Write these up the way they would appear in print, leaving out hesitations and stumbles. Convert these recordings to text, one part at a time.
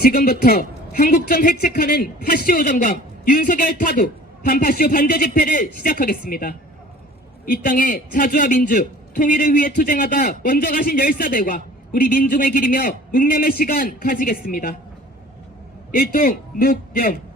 지금부터 한국전 획책하는 파쇼 정광 윤석열 타도 반파쇼 반대 집회를 시작하겠습니다. 이 땅의 자주와 민주, 통일을 위해 투쟁하다 먼저 가신 열사들과 우리 민중을 기리며 묵념의 시간 가지겠습니다. 일동 묵념.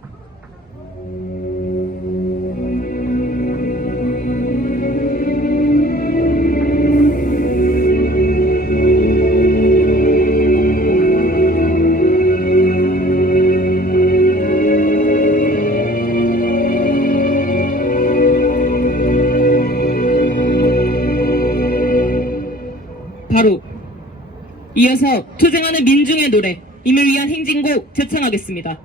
바로 이어서 투쟁하는 민중의 노래 임을 위한 행진곡 제창하겠습니다.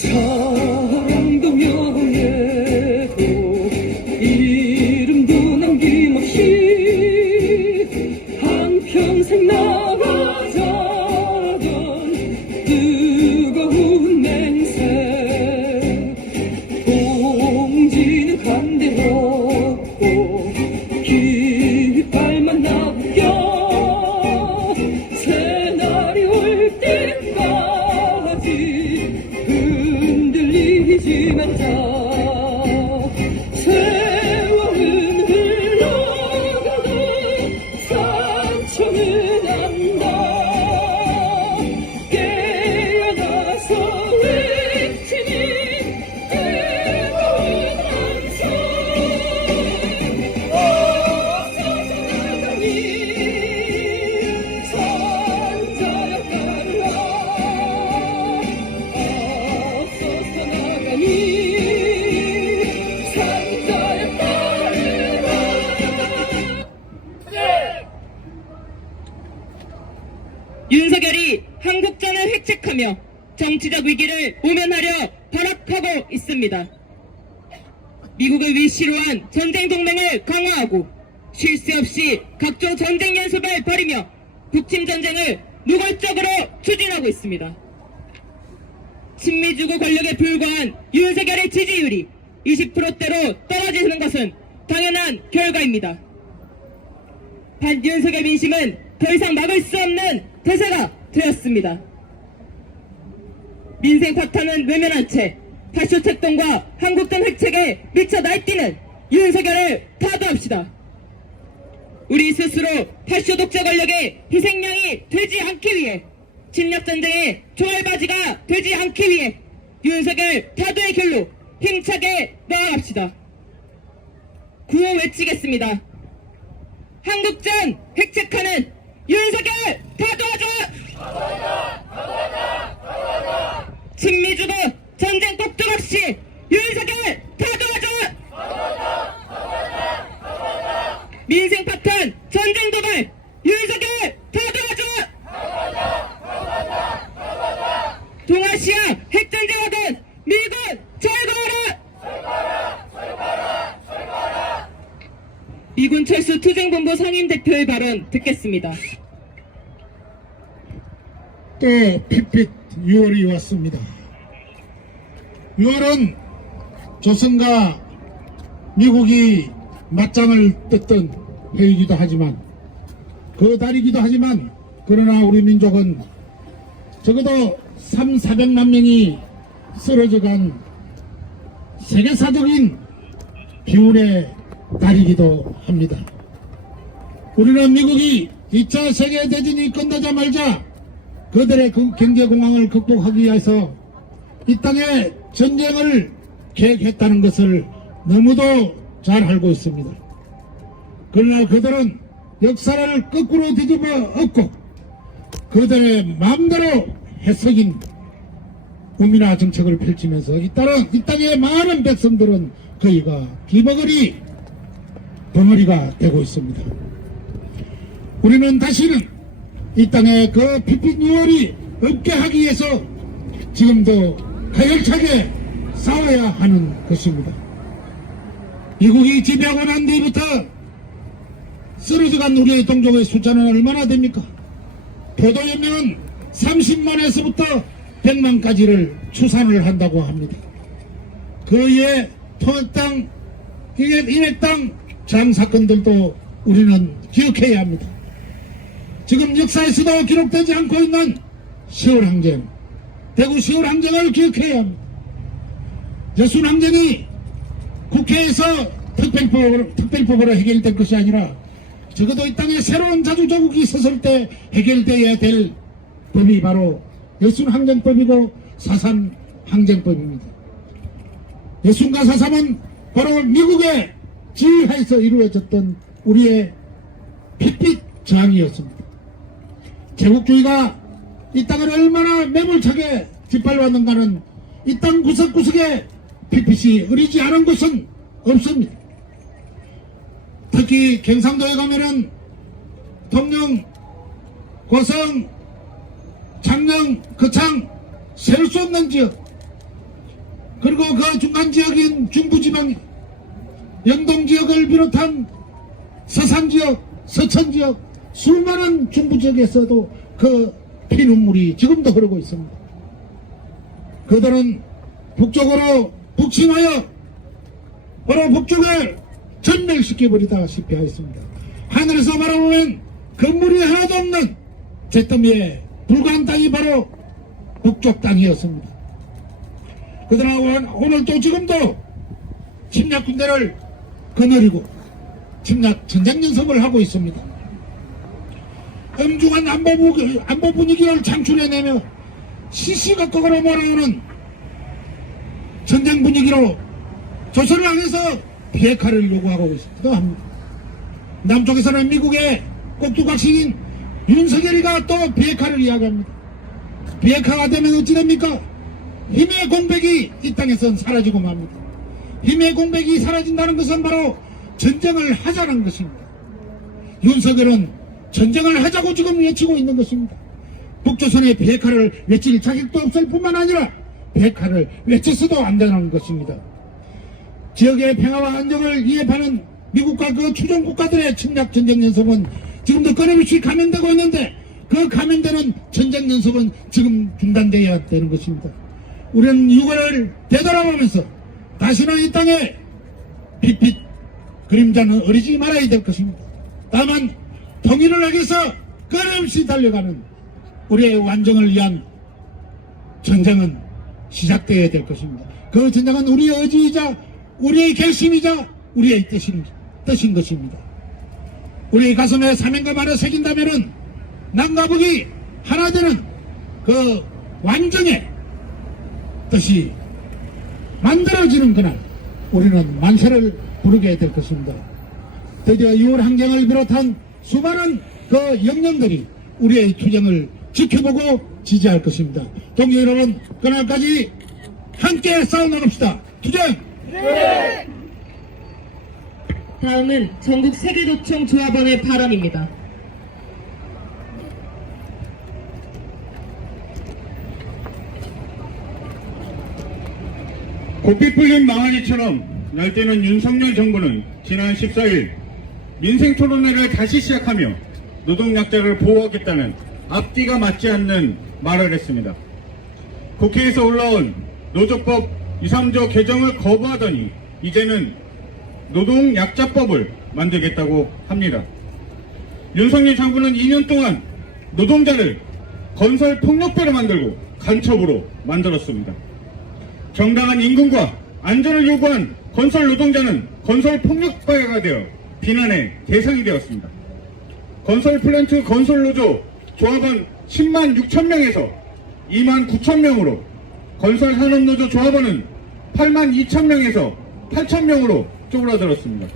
사랑도 명예도 이름도 남김없이 한평생 나가자던 뜨거운 맹세 공지는 간대롭고 깃발만 나부겨 새날이 올 때까지 흔들리지 말자. 세월은 흘러가도 산천은 안다. 깨어나서 외치니 뜨거운 함성. 사자나가니 산자야 따르라. 앞서서 나가니 산자야 따르라. 윤석열이 한국전을 획책하며 정치적 위기를 모면하려 발악하고 있습니다. 미국을 위시로 한 전쟁 동맹을 강화하고 쉴 새 없이 각종 전쟁 연습을 벌이며 북침 전쟁을 노골적으로 추진하고 있습니다. 친미주고 권력에 불과한 윤석열의 지지율이 20%대로 떨어지는 것은 당연한 결과입니다. 반윤석열 민심은 더 이상 막을 수 없는 대세가 되었습니다. 민생 파탄은 외면한 채 파쇼 책동과 한국전 획책에 미쳐 날뛰는 윤석열을 타도합시다. 우리 스스로 파쇼 독재 권력의 희생양이 되지 않기 위해 침략전쟁의 총알바지가 되지 않기 위해 윤석열 타도의 길로 힘차게 나아갑시다. 구호 외치겠습니다. 한국전 획책하는 윤석열 타도하자! 친미주도 전쟁 꼭두각시 윤석열 타도하자! 민생 파탄 전쟁 도발 윤석열 타도하자! 동아시아 핵전쟁하던 미군 철거하라! 미군 철수 투쟁본부 상임대표의 발언 듣겠습니다. 또 핏핏 6월이 왔습니다. 6월은 조선과 미국이 맞짱을 떴던 해이기도 하지만 그 달이기도 하지만 그러나 우리 민족은 적어도 300~400만 명이 쓰러져간 세계사적인 비운의 달이기도 합니다. 우리는 미국이 2차 세계대전이 끝나자마자 그들의 그 경제공황을 극복하기 위해서 이 땅에 전쟁을 계획했다는 것을 너무도 잘 알고 있습니다. 그러나 그들은 역사를 거꾸로 뒤집어 엎고 그들의 마음대로 해석인 국민화 정책을 펼치면서 이 땅의 많은 백성들은 거의가 기버거리 벙어리가 되고 있습니다. 우리는 다시는 이 땅에 그 핏핏 6월이 없게 하기 위해서 지금도 가열차게 싸워야 하는 것입니다. 미국이 지배하고 난 뒤부터 쓰러져간 우리의 동족의 숫자는 얼마나 됩니까? 포도연맹은 30만에서부터 100만까지를 추산을 한다고 합니다. 그의 통역당, 인핵당 장사건들도 우리는 기억해야 합니다. 지금 역사에서도 기록되지 않고 있는 10월 항쟁, 대구 10월 항쟁을 기억해야 합니다. 여순 항쟁이 국회에서 특별법으로 해결될 것이 아니라 적어도 이 땅에 새로운 자주조국이 있었을 때 해결되어야 될 법이 바로 여순항쟁법이고 사산항쟁법입니다. 여순과 사삼은 바로 미국의 지휘하에서 이루어졌던 우리의 핏빛 저항이었습니다. 제국주의가 이 땅을 얼마나 매몰차게 짓밟았는가는 이 땅 구석구석에 핏빛이 흐리지 않은 곳은 없습니다. 특히 경상도에 가면은 통영, 고성, 창녕, 거창 셀 수 없는 지역, 그리고 그 중간 지역인 중부지방 영동 지역을 비롯한 서산 지역, 서천 지역, 수많은 중부 지역에서도 그 피눈물이 지금도 흐르고 있습니다. 그들은 북쪽으로 북침하여 바로 북쪽을 전멸시켜버리다시피 하였습니다. 하늘에서 바라보면 건물이 하나도 없는 잿더미에 불과한 땅이 바로 북쪽 땅이었습니다. 그러나 오늘 또 지금도 침략 군대를 거느리고 침략 전쟁 연습을 하고 있습니다. 엄중한 안보 분위기를 창출해내며 시시각각으로 몰아오는 전쟁 분위기로 조선을 향해서 비핵화를 요구하고 있기도 합니다. 남쪽에서는 미국의 꼭두각시인 윤석열이가 또 비핵화를 이야기합니다. 비핵화가 되면 어찌 됩니까? 힘의 공백이 이 땅에선 사라지고 맙니다. 힘의 공백이 사라진다는 것은 바로 전쟁을 하자는 것입니다. 윤석열은 전쟁을 하자고 지금 외치고 있는 것입니다. 북조선의 비핵화를 외칠 자격도 없을 뿐만 아니라 비핵화를 외쳐서도 안 되는 것입니다. 지역의 평화와 안정을 위협하는 미국과 그 추종 국가들의 침략 전쟁 연습은 지금도 끊임없이 감행되고 있는데 그 감행되는 전쟁 연습은 지금 중단되어야 되는 것입니다. 우리는 6월을 되돌아보면서 다시는 이 땅에 핏빛 그림자는 어리지 말아야 될 것입니다. 다만 통일을 하기 위해서 끊임없이 달려가는 우리의 완정을 위한 전쟁은 시작되어야 될 것입니다. 그 전쟁은 우리의 의지이자 우리의 결심이자 우리의 뜻인 것입니다. 우리의 가슴에 사명감을 새긴다면은 남과 북이 하나 되는 그 완전의 뜻이 만들어지는 그날 우리는 만세를 부르게 될 것입니다. 드디어 6월 항쟁을 비롯한 수많은 그 영령들이 우리의 투쟁을 지켜보고 지지할 것입니다. 동료 여러분, 그날까지 함께 싸워나갑시다. 투쟁! 네. 다음은 전국 세계도청 조합원의 발언입니다. 고삐 풀린 망아지처럼 날뛰는 윤석열 정부는 지난 14일 민생토론회를 다시 시작하며 노동약자를 보호하겠다는 앞뒤가 맞지 않는 말을 했습니다. 국회에서 올라온 노조법 2, 3조 개정을 거부하더니 이제는 노동약자법을 만들겠다고 합니다. 윤석열 정부는 2년 동안 노동자를 건설폭력배로 만들고 간첩으로 만들었습니다. 정당한 임금과 안전을 요구한 건설 노동자는 건설폭력배가 되어 비난의 대상이 되었습니다. 건설플랜트 건설노조 조합원 10만 6천 명에서 2만 9천 명으로 건설산업노조 조합원은 8만 2천 명에서 8천 명으로 쪼그라들었습니다.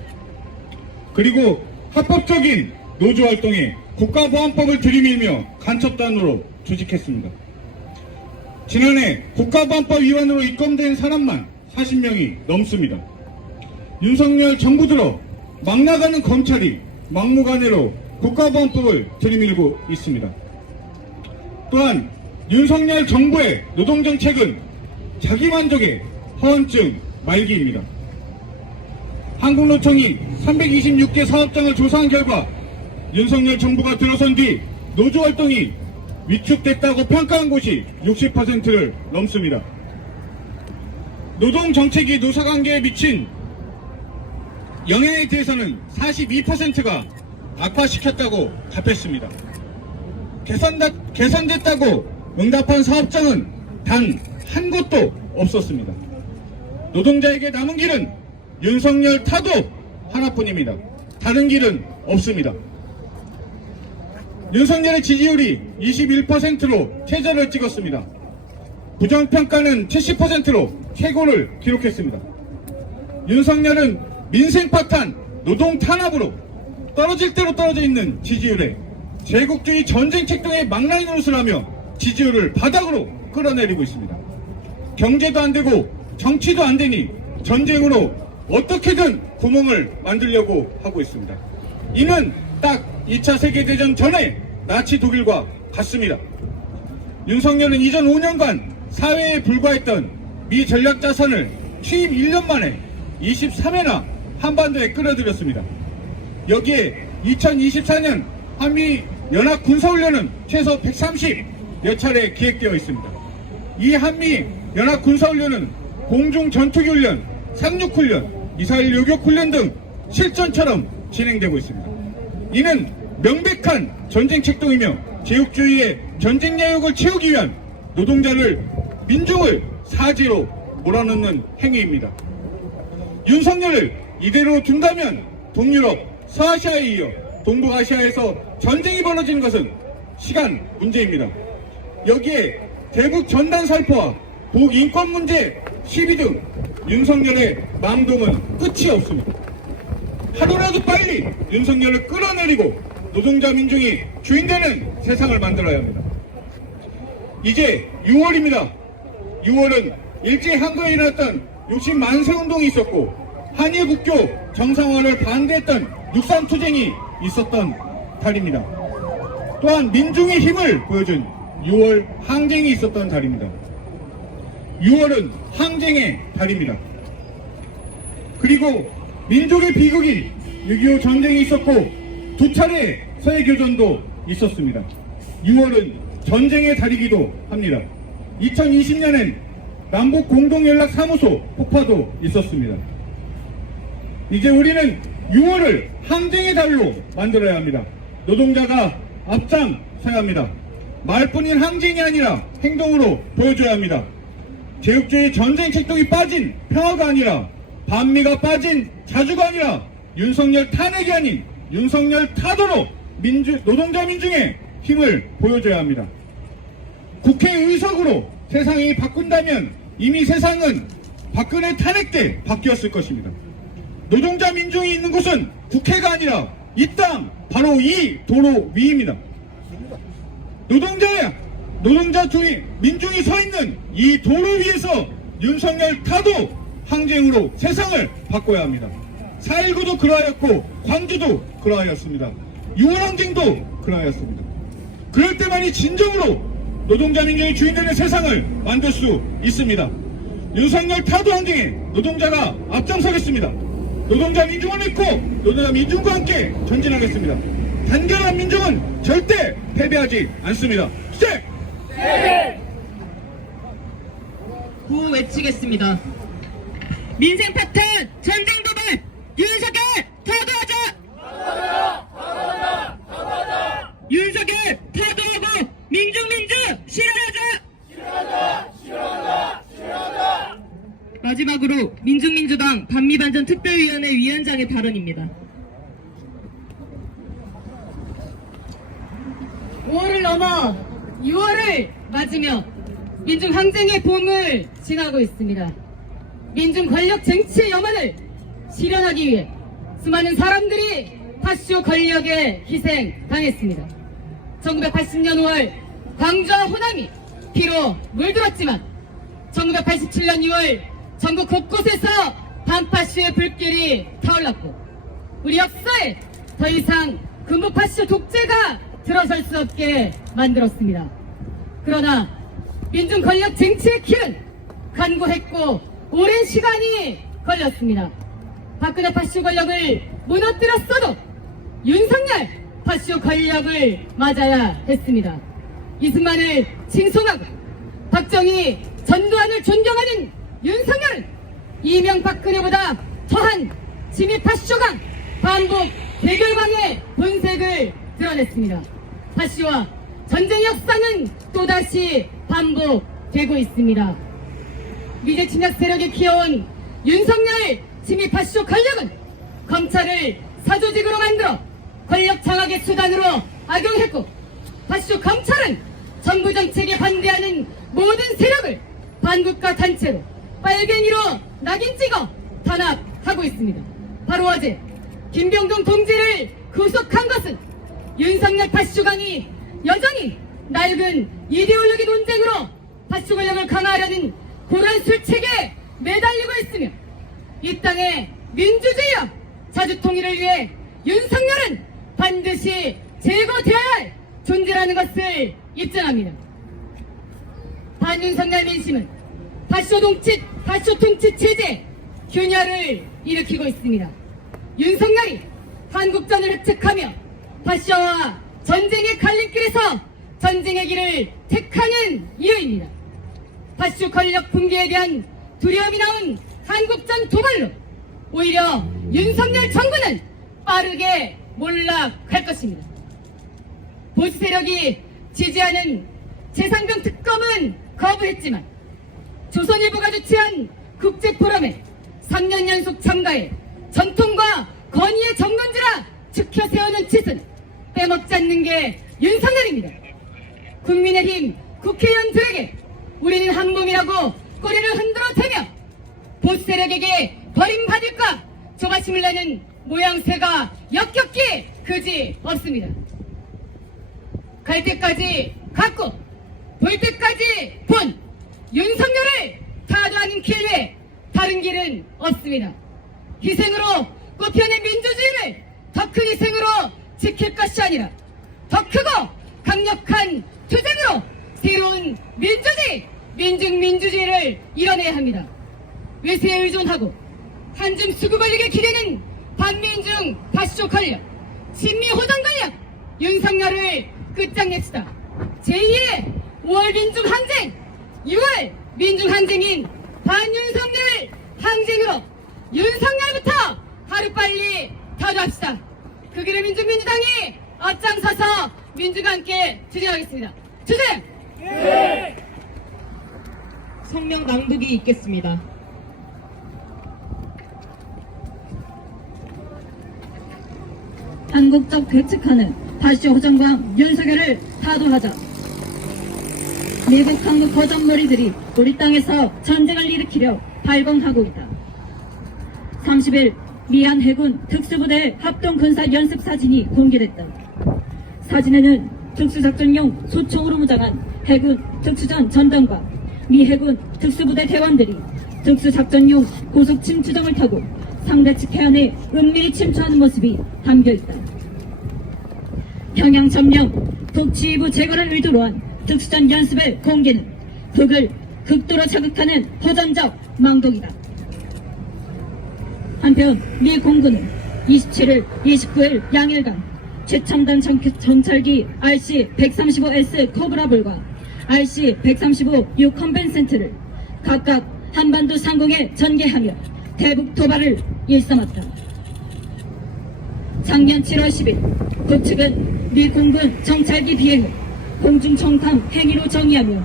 그리고 합법적인 노조활동에 국가보안법을 들이밀며 간첩단으로 조직했습니다. 지난해 국가보안법 위반으로 입건된 사람만 40명이 넘습니다. 윤석열 정부 들어 막 나가는 검찰이 막무가내로 국가보안법을 들이밀고 있습니다. 또한 윤석열 정부의 노동정책은 자기만족의 허언증 말기입니다. 한국노총이 326개 사업장을 조사한 결과 윤석열 정부가 들어선 뒤 노조활동이 위축됐다고 평가한 곳이 60%를 넘습니다. 노동정책이 노사관계에 미친 영향에 대해서는 42%가 악화시켰다고 답했습니다. 개선됐다고 응답한 사업장은 단 한 곳도 없었습니다. 노동자에게 남은 길은 윤석열 타도 하나뿐입니다. 다른 길은 없습니다. 윤석열의 지지율이 21%로 최저를 찍었습니다. 부정평가는 70%로 최고를 기록했습니다. 윤석열은 민생 파탄, 노동 탄압으로 떨어질 대로 떨어져 있는 지지율에 제국주의 전쟁 책동의 망나니 노릇을 하며 지지율을 바닥으로 끌어내리고 있습니다. 경제도 안 되고 정치도 안 되니 전쟁으로 어떻게든 구멍을 만들려고 하고 있습니다. 이는 딱 2차 세계대전 전에 나치 독일과 같습니다. 윤석열은 이전 5년간 사회에 불과했던 미 전략자산을 취임 1년 만에 23회나 한반도에 끌어들였습니다. 여기에 2024년 한미 연합 군사훈련은 최소 130여 차례 기획되어 있습니다. 이 한미 연합 군사훈련은 공중 전투기 훈련, 상륙훈련, 미사일 요격 훈련 등 실전처럼 진행되고 있습니다. 이는 명백한 전쟁 책동이며 제국주의의 전쟁 야욕을 채우기 위한 노동자를, 민중을 사지로 몰아넣는 행위입니다. 윤석열을 이대로 둔다면 동유럽, 서아시아에 이어 동북아시아에서 전쟁이 벌어지는 것은 시간 문제입니다. 여기에 대북 전단 살포와 북인권 문제 시비 등 윤석열의 망동은 끝이 없습니다. 하루라도 빨리 윤석열을 끌어내리고 노동자 민중이 주인되는 세상을 만들어야 합니다. 이제 6월입니다. 6월은 일제 한거에 일어났던 60만세 운동이 있었고 한일 국교 정상화를 반대했던 육삼투쟁이 있었던 달입니다. 또한 민중의 힘을 보여준 6월 항쟁이 있었던 달입니다. 6월은 항쟁의 달입니다. 그리고 민족의 비극인 6.25 전쟁이 있었고 2차례 서해교전도 있었습니다. 6월은 전쟁의 달이기도 합니다. 2020년엔 남북공동연락사무소 폭파도 있었습니다. 이제 우리는 6월을 항쟁의 달로 만들어야 합니다. 노동자가 앞장서야 합니다. 말뿐인 항쟁이 아니라 행동으로 보여줘야 합니다. 제국주의 전쟁 책동이 빠진 평화가 아니라 반미가 빠진 자주가 아니라 윤석열 탄핵이 아닌 윤석열 타도로 노동자 민중의 힘을 보여줘야 합니다. 국회의석으로 세상이 바꾼다면 이미 세상은 박근혜 탄핵 때 바뀌었을 것입니다. 노동자 민중이 있는 곳은 국회가 아니라 이 땅 바로 이 도로 위입니다. 노동자 민중이 서 있는 이 도로 위에서 윤석열 타도 항쟁으로 세상을 바꿔야 합니다. 4.19도 그러하였고 광주도 그러하였습니다. 6월 항쟁도 그러하였습니다. 그럴 때만이 진정으로 노동자 민중이 주인되는 세상을 만들 수 있습니다. 윤석열 타도 항쟁에 노동자가 앞장서겠습니다. 노동자 민중을 믿고 노동자 민중과 함께 전진하겠습니다. 단결한 민중은 절대 패배하지 않습니다. 시작! 구호 외치겠습니다. 민생 파탄, 전쟁 도발, 윤석열 타도하자! 윤석열 타도하고 민중 실현하자! 마지막으로 민중민주당 반미반전 특별위원회 위원장의 발언입니다. 5월을 넘어 6월을 맞으며 민중 항쟁의 봄을 지나고 있습니다. 민중 권력 쟁취의 염원을 실현하기 위해 수많은 사람들이 파쇼 권력에 희생당했습니다. 1980년 5월 광주와 호남이 피로 물들었지만 1987년 6월 전국 곳곳에서 반파쇼의 불길이 타올랐고 우리 역사에 더 이상 군부파쇼 독재가 들어설 수 없게 만들었습니다. 그러나 민중 권력 쟁취의 길은 간고했고 오랜 시간이 걸렸습니다. 박근혜 파쇼 권력을 무너뜨렸어도 윤석열 파쇼 권력을 맞아야 했습니다. 이승만을 칭송하고 박정희, 전두환을 존경하는 윤석열은 이명박근혜보다 더한 지미 파쇼강, 반복 대결광의 본색을 드러냈습니다. 파쇼와 전쟁 역사는 또다시 반복되고 있습니다. 미제 침략 세력이 키워온 윤석열 지미 파쇼 권력은 검찰을 사조직으로 만들어 권력 장악의 수단으로 악용했고, 파쇼 검찰은 정부 정책에 반대하는 모든 세력을 반국가 단체로 빨갱이로 낙인 찍어 탄압하고 있습니다. 바로 어제 김병동 동지를 구속한 것은 윤석열 파쇼강이 여전히 낡은 이데올로기 논쟁으로 파쇼 권력을 강화하려는 고란 술책에 매달리고 있으며, 이 땅의 민주주의와 자주통일을 위해 윤석열은 반드시 제거되어야 할 존재라는 것을 입증합니다. 반윤석열 민심은 파쇼 통치 체제 균열을 일으키고 있습니다. 윤석열이 한국전을 획책하며 파쇼와 전쟁의 갈림길에서 전쟁의 길을 택하는 이유입니다. 파쇼 권력 붕괴에 대한 두려움이 나온 한국전 도발로 오히려 윤석열 정부는 빠르게 몰락할 것입니다. 보수 세력이 지지하는 재상병 특검은 거부했지만 조선일보가 주최한 국제포럼에 3년 연속 참가해 전통과 권위의 정론지라 지켜 세우는 짓은 빼먹지 않는 게 윤석열입니다. 국민의힘 국회의원들에게 우리는 한 몸이라고 꼬리를 흔들어 대며 보수 세력에게 버림받을까 조바심을 내는 모양새가 역겹기 그지 없습니다. 갈 때까지 갔고 볼 때까지 본 윤석열을 타도하는 길 외에 다른 길은 없습니다. 희생으로 꼽혀낸 민주주의를 더 큰 희생으로 지킬 것이 아니라 더 크고 강력한 투쟁으로 새로운 민주주의를 이뤄내야 합니다. 외세에 의존하고 한줌 수구 권력에 기대는 반민중 파쇼 권력, 친미 호전 권력 윤석열을 끝장냅시다. 제2의 5월 민중항쟁, 6월 민중항쟁인 반윤석열 항쟁으로 윤석열부터 하루빨리 타도합시다. 그 길을 민중민주당이 앞장서서 민주가 함께 추진하겠습니다. 추진! 성명 낭독이 있겠습니다. 한국적 괴측하는 파쇼 호전광 윤석열을 타도하자. 미국 한국 거전머리들이 우리 땅에서 전쟁을 일으키려 발광하고 있다. 30일 미얀 해군 특수부대 합동 군사 연습 사진이 공개됐다. 사진에는 특수작전용 소총으로 무장한 해군 특수전 전단과 미 해군 특수부대 대원들이 특수작전용 고속 침투정을 타고 상대 측 해안에 은밀히 침투하는 모습이 담겨있다. 평양 점령, 북지휘부 제거를 의도로 한 특수전 연습의 공개는 북을 극도로 자극하는 호전적 망독이다. 한편 미 공군은 27일, 29일 양일간 최첨단 정찰기 RC-135S 코브라볼과 RC-135 유컴벤센트를 각각 한반도 상공에 전개하며 대북 도발을 일삼았다. 작년 7월 10일 북측은 미 공군 정찰기 비행을 공중정탐 행위로 정의하며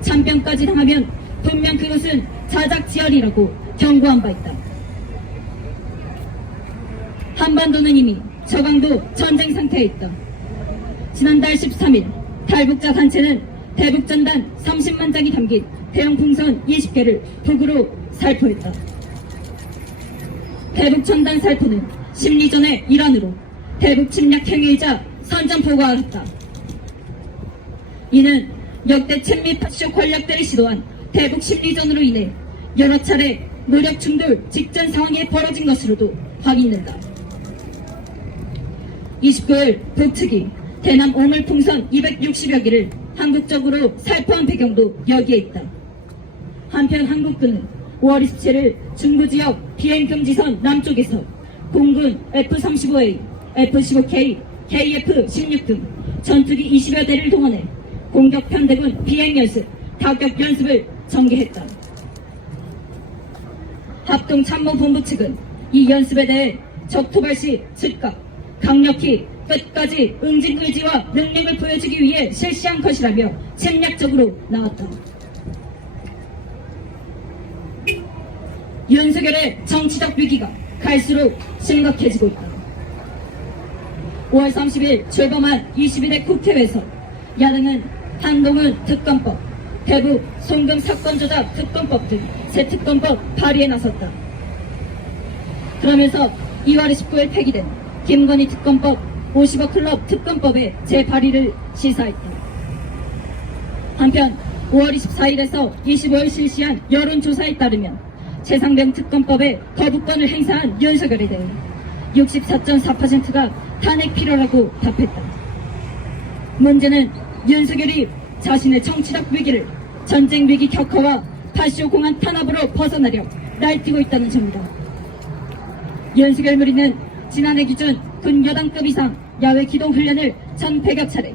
참병까지 당하면 분명 그것은 자작지열이라고 경고한 바 있다. 한반도는 이미 저강도 전쟁 상태에 있다. 지난달 13일 탈북자 단체는 대북전단 30만 장이 담긴 대형 풍선 20개를 북으로 살포했다. 대북전단 살포는 심리전의 일환으로 대북 침략 행위이자 선전포고가 했다. 이는 역대 친미 파쇼 권력들이 시도한 대북 심리전으로 인해 여러 차례 무력 충돌 직전 상황이 벌어진 것으로도 확인된다. 29일 북측이 대남 오물풍선 260여 개를 한국적으로 살포한 배경도 여기에 있다. 한편 한국군은 5월 27일 중부지역 비행금지선 남쪽에서 공군 F-35A, F-15K, KF-16 등 전투기 20여 대를 동원해 공격 편대군 비행연습, 타격 연습을 전개했다. 합동참모본부 측은 이 연습에 대해 적토발 시 즉각 강력히 끝까지 응징 의지와 능력을 보여주기 위해 실시한 것이라며戦略적으로 나왔다. 윤석열의 정치적 위기가 갈수록 심각해지고 있다. 5월 30일 출범한 22대 국회에서 야당은 한동훈 특검법, 대북 송금 사건 조작 특검법 등 새 특검법 발의에 나섰다. 그러면서 2월 19일 폐기된 김건희 특검법 50억 클럽 특검법의 재발의를 시사했다. 한편 5월 24일에서 25일 실시한 여론조사에 따르면 최상병 특검법의 거부권을 행사한 윤석열에 대해 64.4%가 탄핵 필요라고 답했다. 문제는 윤석열이 자신의 정치적 위기를 전쟁 위기 격화와 파쇼 공안 탄압으로 벗어나려 날뛰고 있다는 점이다. 윤석열 무리는 지난해 기준 군 여당급 이상 야외 기동 훈련을 1,100여 차례,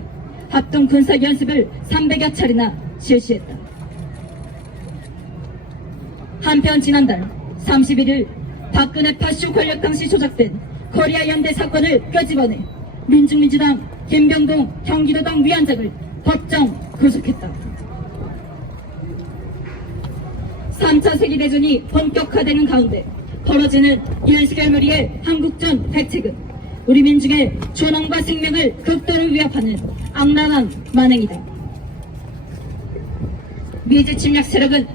합동 군사 연습을 300여 차례나 실시했다. 한편 지난달 31일 박근혜 파쇼 권력 당시 조작된 코리아 연대 사건을 끄집어내 민중민주당 김병동 경기도당 위원장을 법정 구속했다. 3차 세계대전이 본격화되는 가운데 벌어지는 윤석열 무리의 한국전 대책은 우리 민중의 존엄과 생명을 극도로 위협하는 악랄한 만행이다. 미제 침략 세력은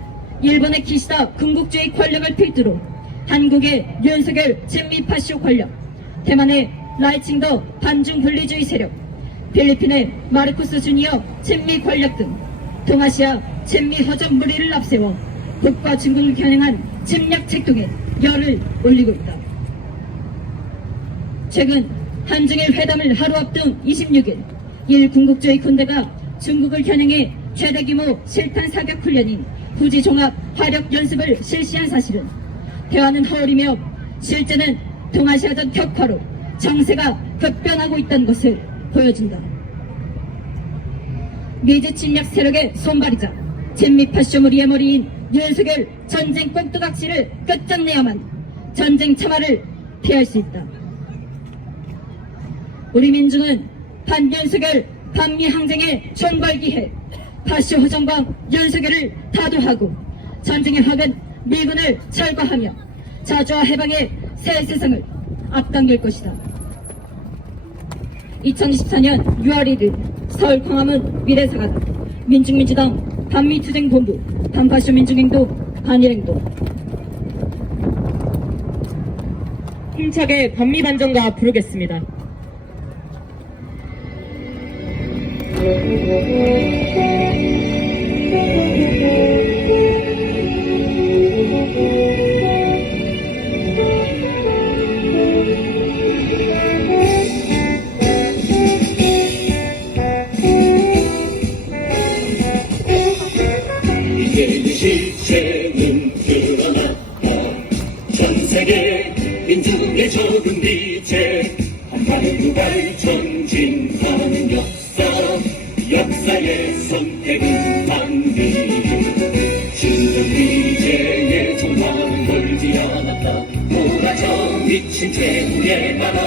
일본의 기시다 군국주의 권력을 필두로 한국의 윤석열 친미파쇼 권력, 대만의 라이칭더 반중 분리주의 세력, 필리핀의 마르코스 주니어 친미 권력 등 동아시아 친미 허접 무리를 앞세워 북과 중국을 겨냥한 침략 책동에 열을 올리고 있다. 최근 한중일 회담을 하루 앞둔 26일 일 군국주의 군대가 중국을 겨냥해 최대 규모 실탄 사격 훈련인 후지 종합 화력 연습을 실시한 사실은 대화는 허울이며 실제는 동아시아전 격화로 정세가 급변하고 있다는 것을 보여준다. 미제 침략 세력의 손발이자 진미파쇼무리의 머리인 윤석열 전쟁 꽁뚜각시를 끝장내야만 전쟁 참화를 피할 수 있다. 우리 민중은 반윤석열 반미항쟁의 총발기해 파쇼 허정광 윤석열을 타도하고 전쟁의 확은 미군을 철거하며 자주와 해방의 새 세상을 앞당길 것이다. 2024년 6월 1일 서울 광화문 미래사관 민중민주당 반미투쟁본부 반파쇼 민중행동 반일행동. 힘차게 반미반정가 부르겠습니다. 실체는 드러났다. 전세계 민중의 적은 미제 한반을 유발 전진하는 역사의 선택은 반미. 진정 미제의 정화는 멀지 않았다. 몰아쳐 미친 최후의 바람.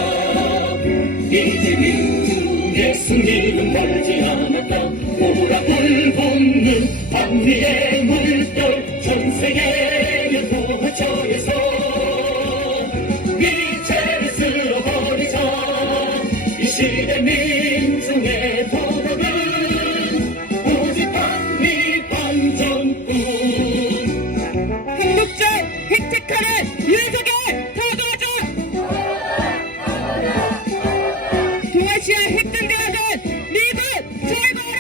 이제 민중의 승리는 멀지 않았다. 오락을 붓는 반미의 물결 전세계를 도처에서 미제를 쓸어버리자. 이 시대 민중의 도덕은 오직 반미 반전뿐. 한국전 획책하는 윤석열 타도하자. 동아시아 핵전대학은 미국 철거하라.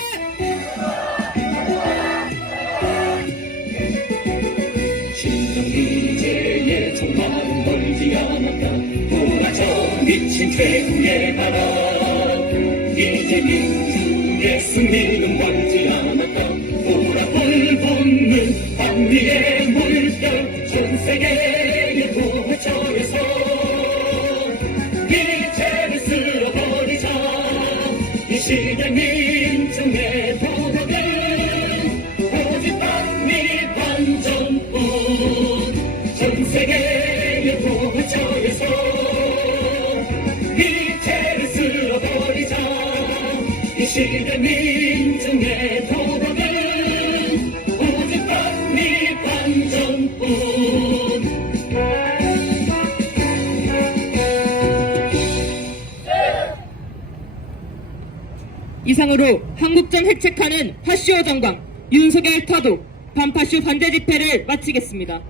미제의 정화는 멀지 않았다. 몰아쳐 미친 최후의 바람. 이제 민중의 승리는 멀지 않았다. 오락불 붙는 반미의 물결 세계의 부처에서 이체를 쓸어버리자. 이 시대 민중의 도덕은 오직 반미 반전뿐. 전 세계의 부처에서 이체를 쓸어버리자. 이 시대 민중의 도덕은 오직 반미 반전뿐. 이상으로 한국전 획책하는 파쇼 정광, 윤석열 타도, 반파쇼 반대 집회를 마치겠습니다.